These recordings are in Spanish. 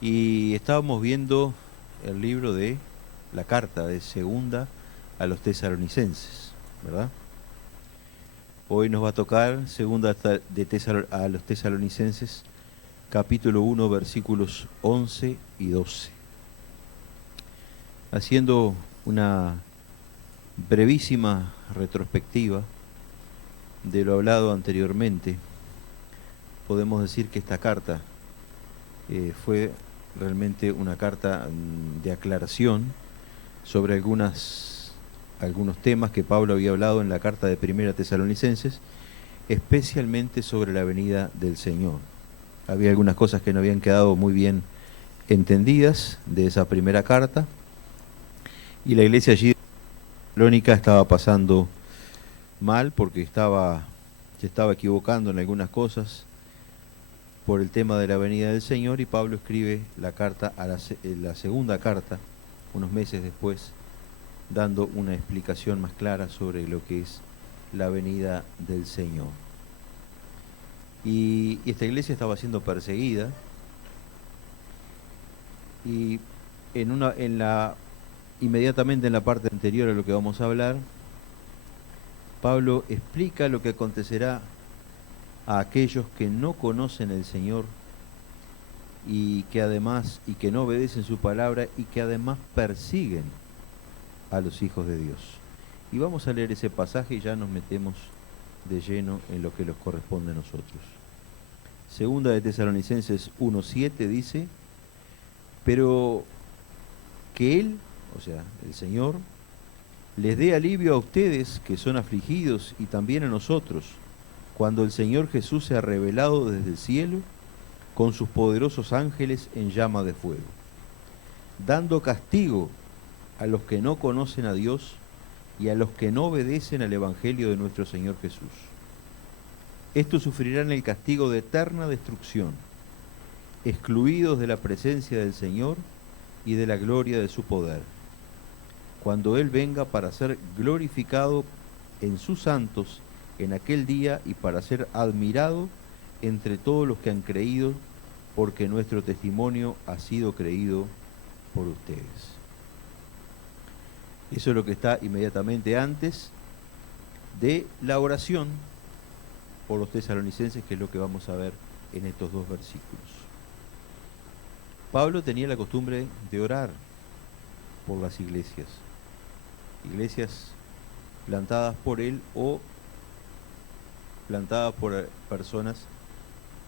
Y estábamos viendo el libro de la carta de segunda a los tesalonicenses, ¿verdad? Hoy nos va a tocar segunda a los tesalonicenses, capítulo 1, versículos 11 y 12. Haciendo una brevísima retrospectiva de lo hablado anteriormente, podemos decir que esta carta fue realmente una carta de aclaración sobre algunos temas que Pablo había hablado en la carta de Primera Tesalonicenses, especialmente sobre la venida del Señor. Había algunas cosas que no habían quedado muy bien entendidas de esa primera carta, y la iglesia allí de Tesalónica estaba pasando mal porque se estaba equivocando en algunas cosas por el tema de la venida del Señor, y Pablo escribe la carta la segunda carta, unos meses después, dando una explicación más clara sobre lo que es la venida del Señor. Y esta iglesia estaba siendo perseguida, y inmediatamente en la parte anterior a lo que vamos a hablar, Pablo explica lo que acontecerá a aquellos que no conocen el Señor y que no obedecen su palabra y que además persiguen a los hijos de Dios. Y vamos a leer ese pasaje y ya nos metemos de lleno en lo que nos corresponde a nosotros. Segunda de Tesalonicenses 1:7 dice: pero que Él, o sea, el Señor, les dé alivio a ustedes que son afligidos y también a nosotros, cuando el Señor Jesús se ha revelado desde el cielo con sus poderosos ángeles en llama de fuego, dando castigo a los que no conocen a Dios y a los que no obedecen al Evangelio de nuestro Señor Jesús. Estos sufrirán el castigo de eterna destrucción, excluidos de la presencia del Señor y de la gloria de su poder, cuando Él venga para ser glorificado en sus santos en aquel día y para ser admirado entre todos los que han creído, porque nuestro testimonio ha sido creído por ustedes. Eso es lo que está inmediatamente antes de la oración por los tesalonicenses, que es lo que vamos a ver en estos dos versículos. Pablo tenía la costumbre de orar por las iglesias plantadas por él o plantadas por personas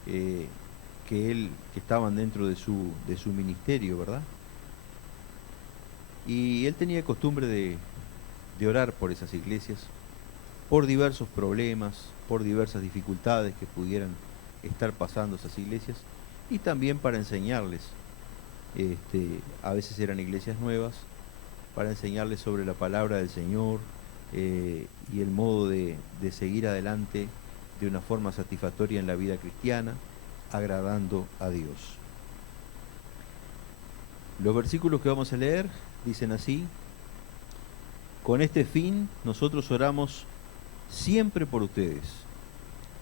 que estaban dentro de su ministerio, ¿verdad? Y él tenía costumbre de orar por esas iglesias, por diversos problemas, por diversas dificultades que pudieran estar pasando esas iglesias, y también para enseñarles. A veces eran iglesias nuevas, para enseñarles sobre la palabra del Señor y el modo de seguir adelante de una forma satisfactoria en la vida cristiana, agradando a Dios. Los versículos que vamos a leer dicen así: con este fin nosotros oramos siempre por ustedes,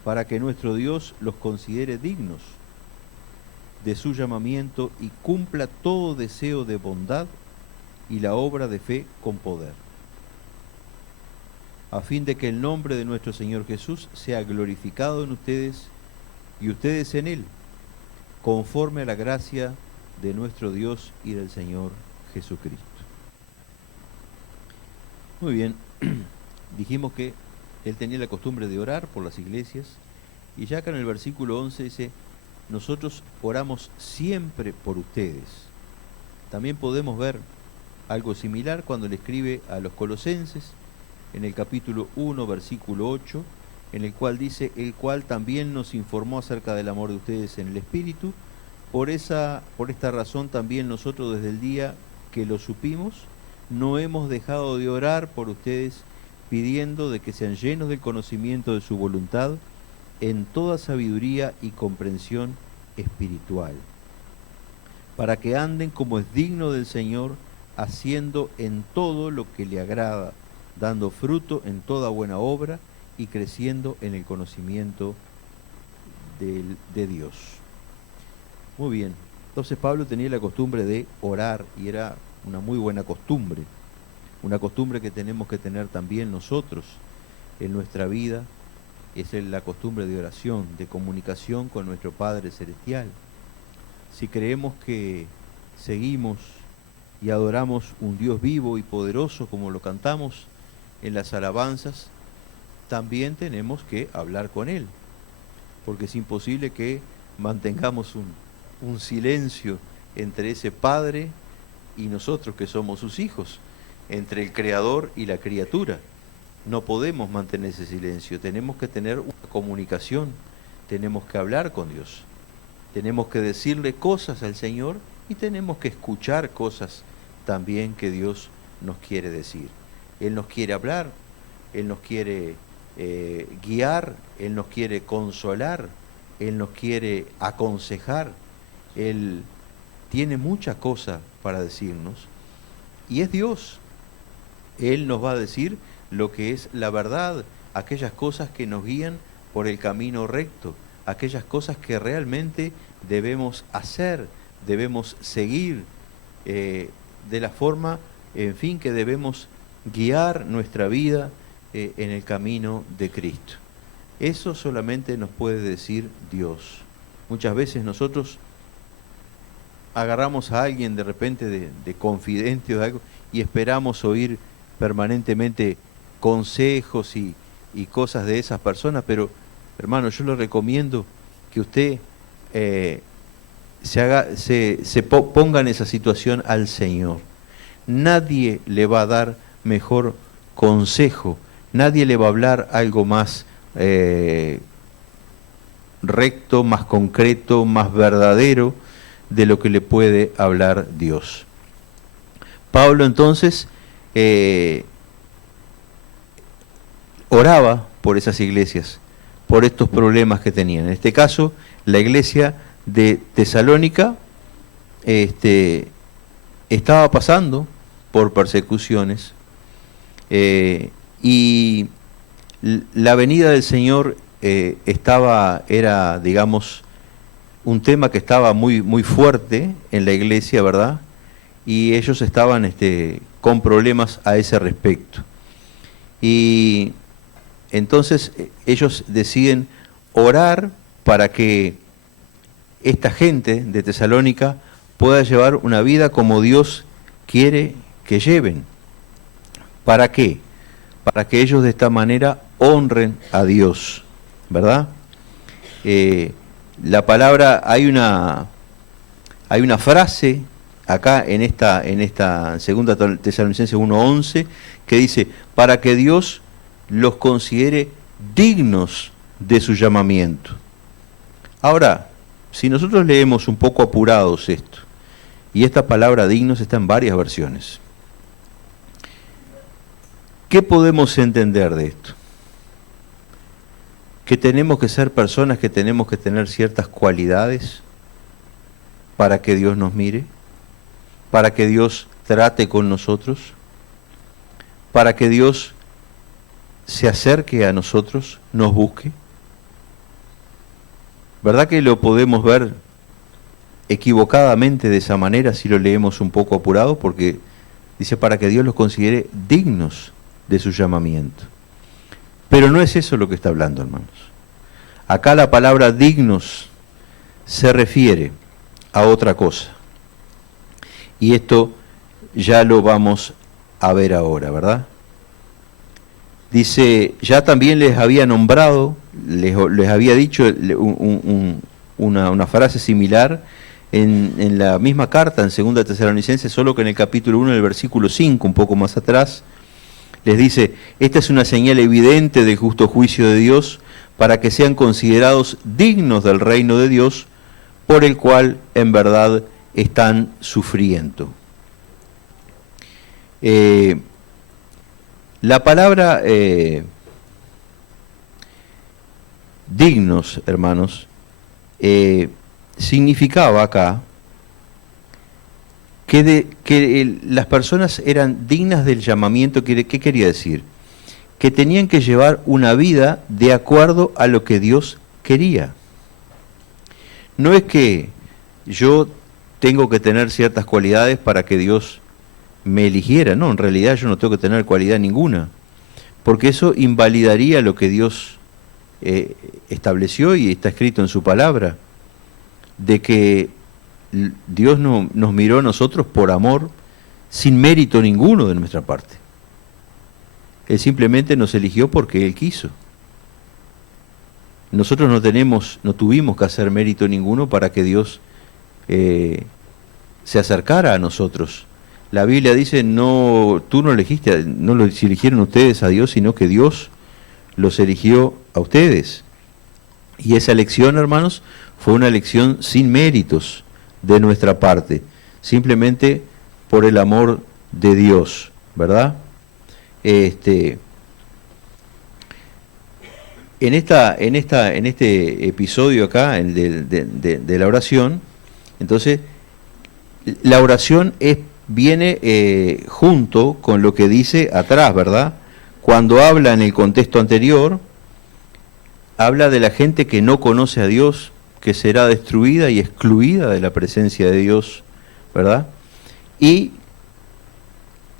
para que nuestro Dios los considere dignos de su llamamiento y cumpla todo deseo de bondad y la obra de fe con poder, a fin de que el nombre de nuestro Señor Jesús sea glorificado en ustedes y ustedes en Él, conforme a la gracia de nuestro Dios y del Señor Jesucristo. Muy bien, dijimos que él tenía la costumbre de orar por las iglesias, y ya acá en el versículo 11 dice: nosotros oramos siempre por ustedes. También podemos ver algo similar cuando le escribe a los colosenses, en el capítulo 1, versículo 8, en el cual dice: el cual también nos informó acerca del amor de ustedes en el Espíritu. Por esta razón también nosotros, desde el día que lo supimos, no hemos dejado de orar por ustedes, pidiendo de que sean llenos del conocimiento de su voluntad en toda sabiduría y comprensión espiritual, para que anden como es digno del Señor, haciendo en todo lo que le agrada, dando fruto en toda buena obra y creciendo en el conocimiento de Dios. Muy bien, Entonces Pablo tenía la costumbre de orar y era una muy buena costumbre, una costumbre que tenemos que tener también nosotros en nuestra vida, es la costumbre de oración, de comunicación con nuestro Padre Celestial. Si creemos que seguimos y adoramos un Dios vivo y poderoso como lo cantamos en las alabanzas, también tenemos que hablar con Él, porque es imposible que mantengamos un silencio entre ese Padre y nosotros que somos sus hijos, entre el Creador y la criatura. No podemos mantener ese silencio, tenemos que tener una comunicación, tenemos que hablar con Dios, tenemos que decirle cosas al Señor y tenemos que escuchar cosas también que Dios nos quiere decir. Él nos quiere hablar, Él nos quiere guiar, Él nos quiere consolar, Él nos quiere aconsejar, Él tiene muchas cosas para decirnos y es Dios. Él nos va a decir lo que es la verdad, aquellas cosas que nos guían por el camino recto, aquellas cosas que realmente debemos hacer, debemos seguir, de la forma, en fin, que debemos guiar nuestra vida en el camino de Cristo. Eso solamente nos puede decir Dios. Muchas veces nosotros agarramos a alguien de repente de confidente o de algo y esperamos oír permanentemente consejos y cosas de esas personas, pero hermano, yo le recomiendo que usted ponga en esa situación al Señor. Nadie le va a dar mejor consejo, nadie le va a hablar algo más recto, más concreto, más verdadero de lo que le puede hablar Dios. Pablo entonces oraba por esas iglesias, por estos problemas que tenían. En este caso, la iglesia de Tesalónica estaba pasando por persecuciones y la venida del Señor era, digamos, un tema que estaba muy, muy fuerte en la iglesia, ¿verdad? Y ellos estaban con problemas a ese respecto. Y entonces ellos deciden orar para que esta gente de Tesalónica pueda llevar una vida como Dios quiere que lleven. ¿Para qué? Para que ellos de esta manera honren a Dios, ¿verdad? La palabra, hay una frase acá en esta segunda Tesalonicenses 1:11 que dice, para que Dios los considere dignos de su llamamiento. Ahora, si nosotros leemos un poco apurados esto, y esta palabra dignos está en varias versiones, ¿qué podemos entender de esto? Que tenemos que ser personas que tenemos que tener ciertas cualidades para que Dios nos mire, para que Dios trate con nosotros, para que Dios se acerque a nosotros, nos busque. ¿Verdad que lo podemos ver equivocadamente de esa manera si lo leemos un poco apurado? Porque dice para que Dios los considere dignos de su llamamiento. Pero no es eso lo que está hablando, hermanos. Acá la palabra dignos se refiere a otra cosa. Y esto ya lo vamos a ver ahora, ¿verdad? Dice, ya también les había nombrado, les había dicho una frase similar en la misma carta, en 2 Tesalonicenses, solo que en el capítulo 1, el versículo 5, un poco más atrás, les dice, esta es una señal evidente del justo juicio de Dios, para que sean considerados dignos del reino de Dios, por el cual en verdad están sufriendo. La palabra dignos, hermanos, significaba acá que las personas eran dignas del llamamiento. ¿Qué quería decir? Que tenían que llevar una vida de acuerdo a lo que Dios quería. No es que yo tengo que tener ciertas cualidades para que Dios me eligiera. No, en realidad yo no tengo que tener cualidad ninguna, porque eso invalidaría lo que Dios estableció y está escrito en su palabra, de que Dios nos miró a nosotros por amor, sin mérito ninguno de nuestra parte. Él simplemente nos eligió porque Él quiso. Nosotros no tuvimos que hacer mérito ninguno para que Dios se acercara a nosotros. La Biblia dice, no, tú no elegiste, no lo eligieron ustedes a Dios, sino que Dios los eligió a ustedes. Y esa elección, hermanos, fue una elección sin méritos de nuestra parte, simplemente por el amor de Dios, ¿verdad? En este episodio acá de la oración, entonces, la oración viene junto con lo que dice atrás, ¿verdad? Cuando habla en el contexto anterior, habla de la gente que no conoce a Dios, que será destruida y excluida de la presencia de Dios, ¿verdad? Y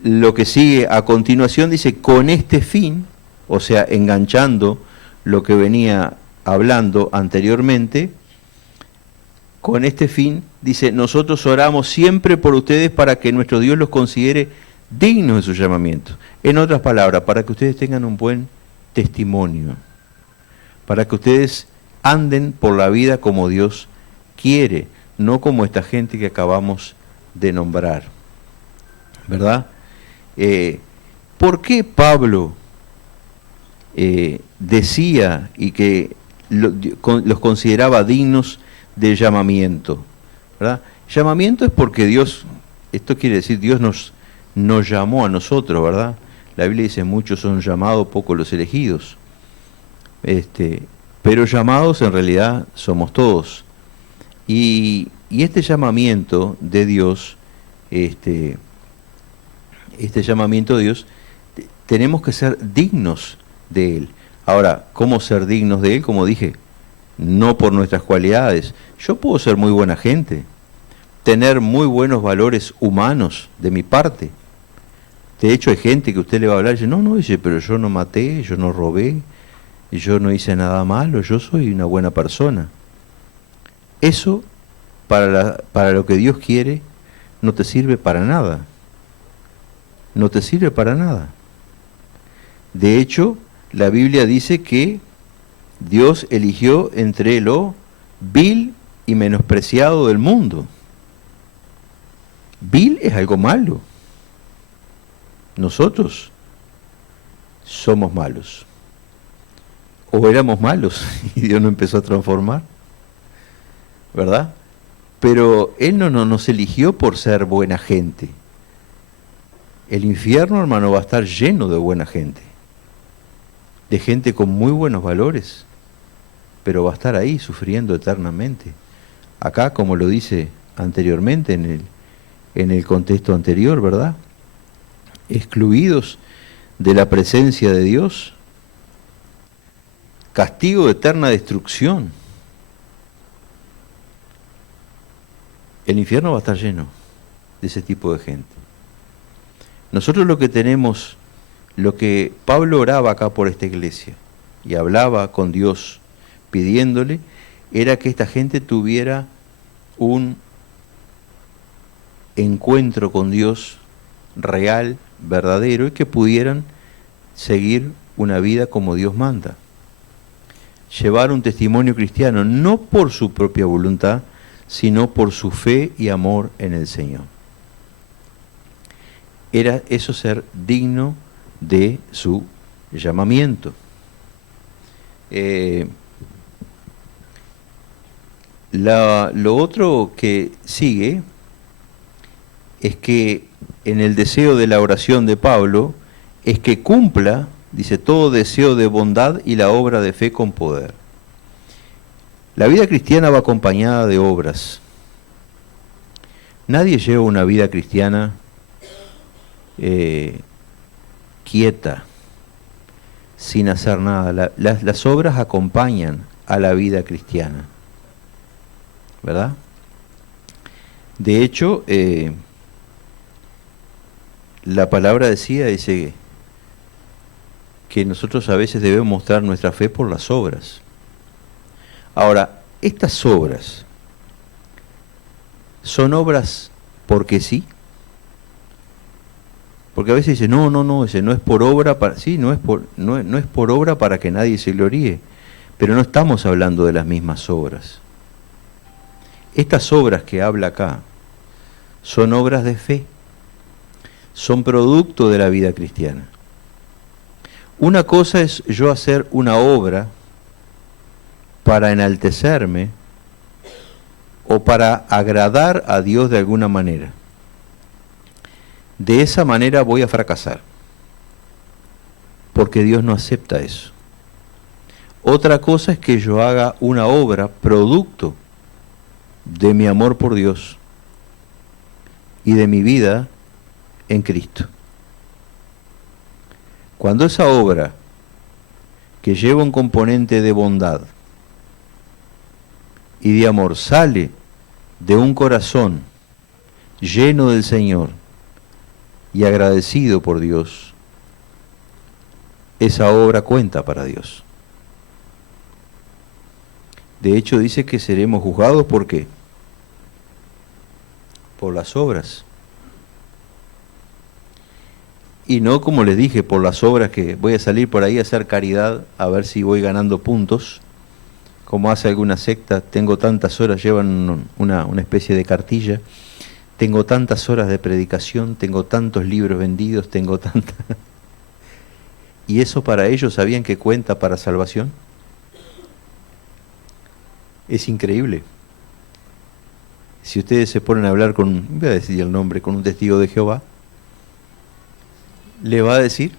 lo que sigue a continuación dice, con este fin, o sea, enganchando lo que venía hablando anteriormente, con este fin, dice, nosotros oramos siempre por ustedes para que nuestro Dios los considere dignos de su llamamiento. En otras palabras, para que ustedes tengan un buen testimonio, para que ustedes anden por la vida como Dios quiere, no como esta gente que acabamos de nombrar, ¿verdad? ¿Por qué Pablo decía y que los consideraba dignos de llamamiento, ¿verdad? Llamamiento es porque Dios, esto quiere decir, Dios nos llamó a nosotros, ¿verdad? La Biblia dice, muchos son llamados, pocos los elegidos. Pero llamados en realidad somos todos. Y este llamamiento de Dios, este llamamiento de Dios, tenemos que ser dignos de Él. Ahora, ¿cómo ser dignos de Él? Como dije, no por nuestras cualidades. Yo puedo ser muy buena gente, tener muy buenos valores humanos de mi parte. De hecho, hay gente que usted le va a hablar y dice, no, dice, pero yo no maté, yo no robé, yo no hice nada malo, yo soy una buena persona. Eso, para lo que Dios quiere, no te sirve para nada. No te sirve para nada. De hecho, la Biblia dice que Dios eligió entre lo vil y menospreciado del mundo. Vil es algo malo. Nosotros somos malos. O éramos malos y Dios nos empezó a transformar, ¿verdad? Pero Él no nos eligió por ser buena gente. El infierno, hermano, va a estar lleno de buena gente, de gente con muy buenos valores, pero va a estar ahí sufriendo eternamente. Acá, como lo dice anteriormente en el contexto anterior, ¿verdad? Excluidos de la presencia de Dios, castigo de eterna destrucción. El infierno va a estar lleno de ese tipo de gente. Nosotros lo que tenemos, lo que Pablo oraba acá por esta iglesia y hablaba con Dios pidiéndole, era que esta gente tuviera un encuentro con Dios real, verdadero, y que pudieran seguir una vida como Dios manda. Llevar un testimonio cristiano, no por su propia voluntad, sino por su fe y amor en el Señor. Era eso ser digno de su llamamiento. Lo otro que sigue es que en el deseo de la oración de Pablo es que cumpla, dice, todo deseo de bondad y la obra de fe con poder. La vida cristiana va acompañada de obras. Nadie lleva una vida cristiana quieta, sin hacer nada. Las obras acompañan a la vida cristiana, ¿verdad? De hecho, la palabra dice que nosotros a veces debemos mostrar nuestra fe por las obras. Ahora, estas obras son obras porque sí. Porque a veces dice, no, ese no es por obra, sí, no es por obra para que nadie se gloríe, pero no estamos hablando de las mismas obras. Estas obras que habla acá son obras de fe, son producto de la vida cristiana. Una cosa es yo hacer una obra para enaltecerme o para agradar a Dios de alguna manera. De esa manera voy a fracasar, porque Dios no acepta eso. Otra cosa es que yo haga una obra producto de mi amor por Dios y de mi vida en Cristo. Cuando esa obra, que lleva un componente de bondad y de amor, sale de un corazón lleno del Señor y agradecido por Dios, esa obra cuenta para Dios. De hecho, dice que seremos juzgados, ¿por qué? Por las obras. Y no, como les dije, por las obras que voy a salir por ahí a hacer caridad, a ver si voy ganando puntos, como hace alguna secta. Tengo tantas horas, llevan una especie de cartilla, tengo tantas horas de predicación, tengo tantos libros vendidos, tengo tanta... ¿Y eso para ellos sabían que cuenta para salvación? Es increíble. Si ustedes se ponen a hablar con, voy a decir el nombre, con un testigo de Jehová, le va a decir,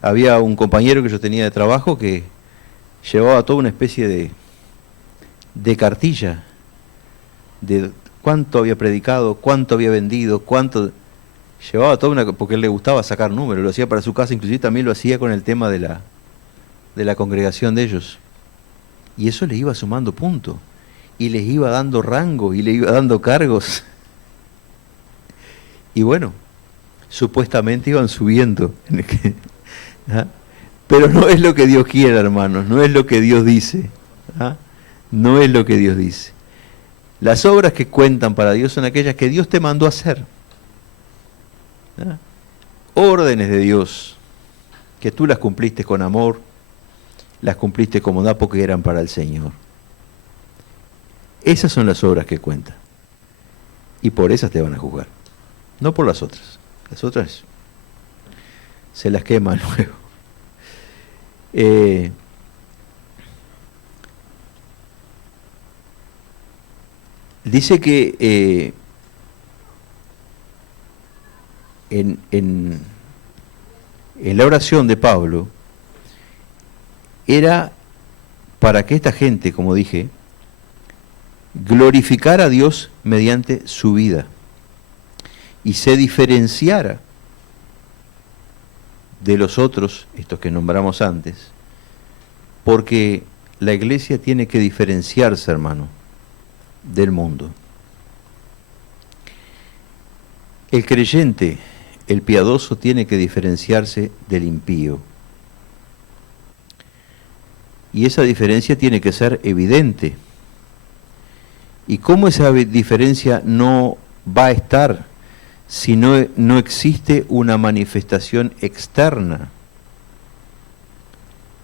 había un compañero que yo tenía de trabajo que llevaba toda una especie de cartilla de cuánto había predicado, cuánto había vendido, cuánto... Llevaba toda una... porque a él le gustaba sacar números, lo hacía para su casa, inclusive también lo hacía con el tema de la congregación de ellos. Y eso les iba sumando puntos, y les iba dando rango, y les iba dando cargos. Y bueno, supuestamente iban subiendo. ¿Ah? Pero no es lo que Dios quiere, hermanos, no es lo que Dios dice. ¿Ah? No es lo que Dios dice. Las obras que cuentan para Dios son aquellas que Dios te mandó a hacer. ¿Ah? Órdenes de Dios, que tú las cumpliste con amor, las cumpliste como da porque eran para el Señor. Esas son las obras que cuentan. Y por esas te van a juzgar, no por las otras. Las otras se las quema luego. Dice que en la oración de Pablo era para que esta gente, como dije, glorificara a Dios mediante su vida y se diferenciara de los otros, estos que nombramos antes, porque la iglesia tiene que diferenciarse, hermano, del mundo. El creyente, el piadoso, tiene que diferenciarse del impío. Y esa diferencia tiene que ser evidente. ¿Y cómo esa diferencia no va a estar si no existe una manifestación externa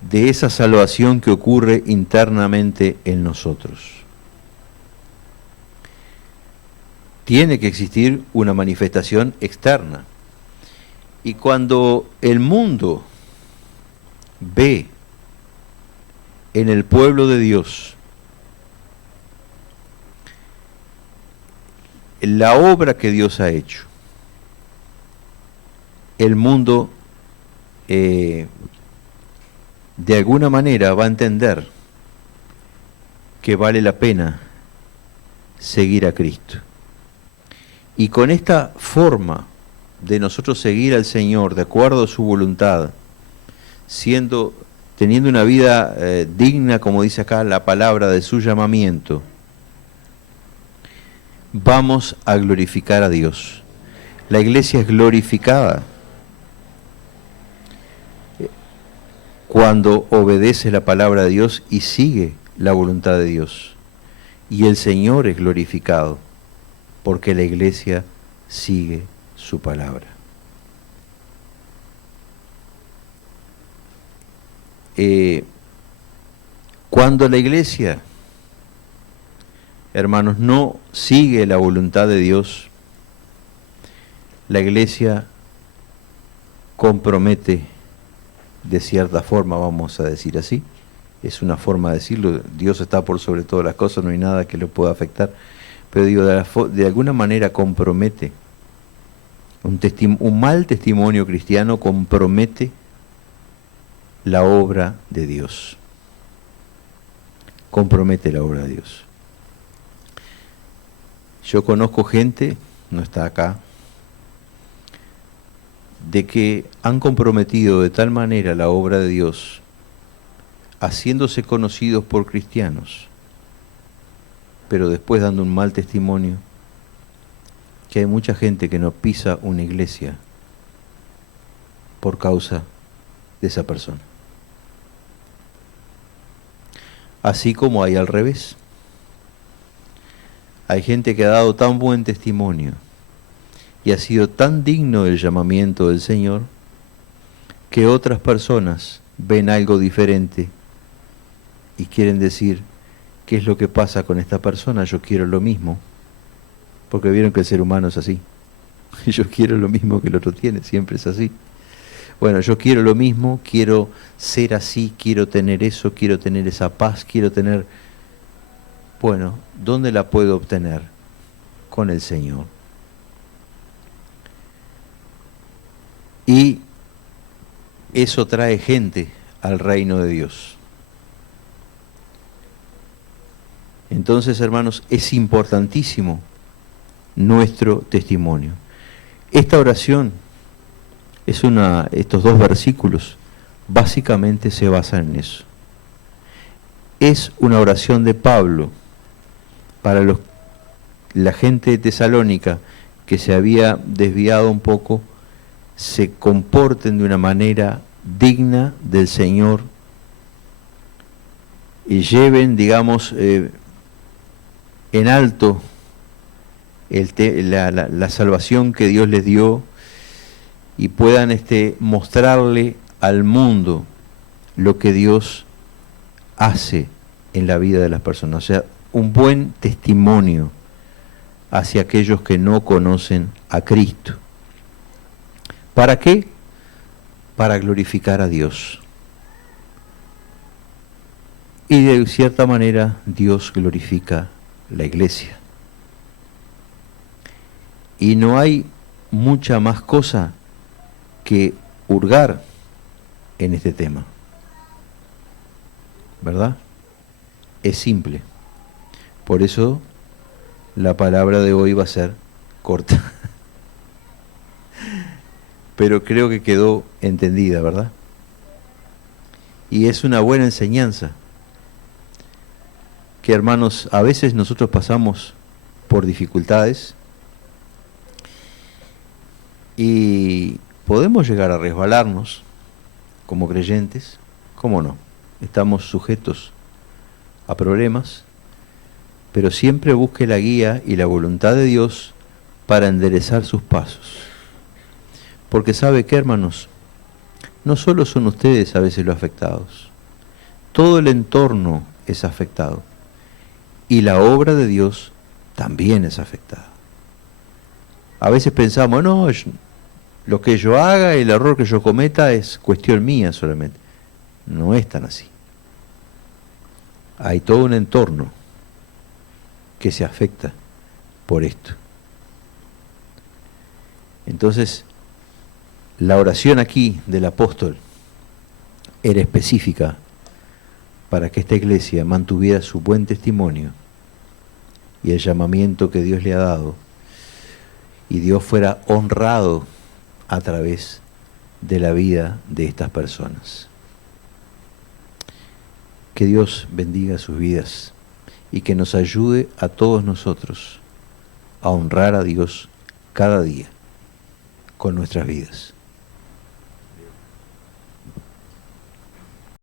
de esa salvación que ocurre internamente en nosotros? Tiene que existir una manifestación externa. Y cuando el mundo ve en el pueblo de Dios la obra que Dios ha hecho, el mundo de alguna manera va a entender que vale la pena seguir a Cristo. Y con esta forma de nosotros seguir al Señor de acuerdo a su voluntad, teniendo una vida digna, como dice acá la palabra, de su llamamiento, vamos a glorificar a Dios. La iglesia es glorificada cuando obedece la palabra de Dios y sigue la voluntad de Dios. Y el Señor es glorificado porque la iglesia sigue su palabra. Cuando la iglesia, hermanos, no sigue la voluntad de Dios, la iglesia compromete de cierta forma, vamos a decir así, es una forma de decirlo, Dios está por sobre todas las cosas, no hay nada que lo pueda afectar, pero digo, de alguna manera compromete, un mal testimonio cristiano compromete la obra de Dios, compromete la obra de Dios. Yo conozco gente, no está acá, de que han comprometido de tal manera la obra de Dios, haciéndose conocidos por cristianos, pero después dando un mal testimonio, que hay mucha gente que no pisa una iglesia por causa de esa persona. Así como hay al revés. Hay gente que ha dado tan buen testimonio y ha sido tan digno del llamamiento del Señor que otras personas ven algo diferente y quieren decir, ¿qué es lo que pasa con esta persona? Yo quiero lo mismo. Porque vieron que el ser humano es así. Yo quiero lo mismo que el otro tiene, siempre es así. Bueno, yo quiero lo mismo, quiero ser así, quiero tener eso, quiero tener esa paz, quiero tener... Bueno, ¿dónde la puedo obtener? Con el Señor. Y eso trae gente al reino de Dios. Entonces, hermanos, es importantísimo nuestro testimonio. Esta oración, estos dos versículos, básicamente se basan en eso. Es una oración de Pablo para la gente de Tesalónica que se había desviado un poco, se comporten de una manera digna del Señor y lleven, digamos, en alto la salvación que Dios les dio y puedan mostrarle al mundo lo que Dios hace en la vida de las personas. O sea, un buen testimonio hacia aquellos que no conocen a Cristo. ¿Para qué? Para glorificar a Dios. Y de cierta manera Dios glorifica la iglesia. Y no hay mucha más cosa que hurgar en este tema. ¿Verdad? Es simple. Por eso la palabra de hoy va a ser corta. Pero creo que quedó entendida, ¿verdad? Y es una buena enseñanza. Que, hermanos, a veces nosotros pasamos por dificultades y podemos llegar a resbalarnos como creyentes, ¿cómo no? Estamos sujetos a problemas, pero siempre busque la guía y la voluntad de Dios para enderezar sus pasos. Porque ¿sabe qué, hermanos? No solo son ustedes a veces los afectados, todo el entorno es afectado y la obra de Dios también es afectada. A veces pensamos, no, lo que yo haga, el error que yo cometa es cuestión mía solamente. No es tan así. Hay todo un entorno que se afecta por esto. Entonces, la oración aquí del apóstol era específica para que esta iglesia mantuviera su buen testimonio y el llamamiento que Dios le ha dado, y Dios fuera honrado a través de la vida de estas personas. Que Dios bendiga sus vidas y que nos ayude a todos nosotros a honrar a Dios cada día con nuestras vidas.